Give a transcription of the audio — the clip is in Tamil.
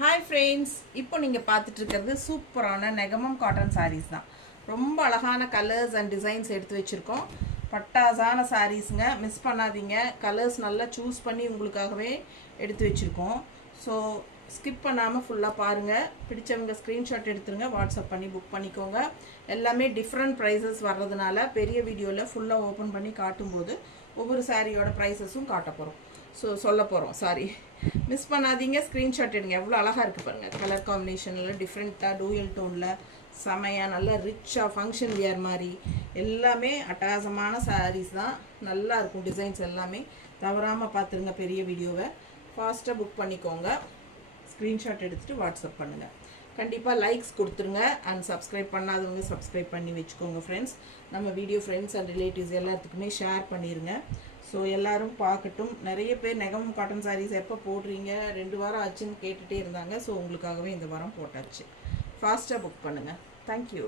ஹாய் ஃப்ரெண்ட்ஸ், இப்போ நீங்கள் பார்த்துட்டு இருக்கிறது சூப்பரான நெகமம் காட்டன் சாரீஸ் தான். ரொம்ப அழகான கலர்ஸ் அண்ட் டிசைன்ஸ் எடுத்து வச்சுருக்கோம். பட்டாசான சாரீஸுங்க, மிஸ் பண்ணாதீங்க. கலர்ஸ் நல்லா சூஸ் பண்ணி உங்களுக்காகவே எடுத்து வச்சுருக்கோம். ஸோ ஸ்கிப் பண்ணாமல் ஃபுல்லாக பாருங்கள். பிடிச்சவங்க ஸ்க்ரீன்ஷாட் எடுத்துருங்க, வாட்ஸ்அப் பண்ணி புக் பண்ணிக்கோங்க. எல்லாமே டிஃப்ரெண்ட் ப்ரைஸஸ் வர்றதுனால பெரிய வீடியோவில் ஃபுல்லாக ஓப்பன் பண்ணி காட்டும்போது ஒவ்வொரு சாரியோட ப்ரைஸஸும் காட்ட போகிறோம். சொல்ல போகிறோம். சாரி, மிஸ் பண்ணாதீங்க, ஸ்க்ரீன்ஷாட் எடுங்க. எவ்வளோ அழகாக இருக்குது பாருங்கள். கலர் காம்பினேஷனில் டிஃப்ரெண்ட்டாக டூயல் டோனில் செமையாக நல்லா ரிச்சாக ஃபங்க்ஷன் வியர் மாதிரி எல்லாமே அட்டகாசமான சாரீஸ் தான். நல்லா இருக்கும் டிசைன்ஸ் எல்லாமே. தவறாமல் பார்த்துருங்க. பெரிய வீடியோவை ஃபாஸ்ட்டாக புக் பண்ணிக்கோங்க. ஸ்க்ரீன்ஷாட் எடுத்துகிட்டு வாட்ஸ்அப் பண்ணுங்கள். கண்டிப்பாக லைக்ஸ் கொடுத்துருங்க. அண்ட் சப்ஸ்கிரைப் பண்ணாதவங்க சப்ஸ்கிரைப் பண்ணி வச்சுக்கோங்க ஃப்ரெண்ட்ஸ். நம்ம வீடியோ ஃப்ரெண்ட்ஸ் அண்ட் ரிலேட்டிவ்ஸ் எல்லாத்துக்குமே ஷேர் பண்ணிடுங்க. ஸோ எல்லோரும் பார்க்கட்டும். நிறைய பேர் நெகமம் காட்டன் சாரீஸ் எப்போ போடுறீங்க, 2 வாரம் ஆச்சுன்னு கேட்டுகிட்டே இருந்தாங்க. ஸோ உங்களுக்காகவே இந்த வாரம் போட்டாச்சு. ஃபாஸ்ட்டாக புக் பண்ணுங்கள். தேங்க்யூ.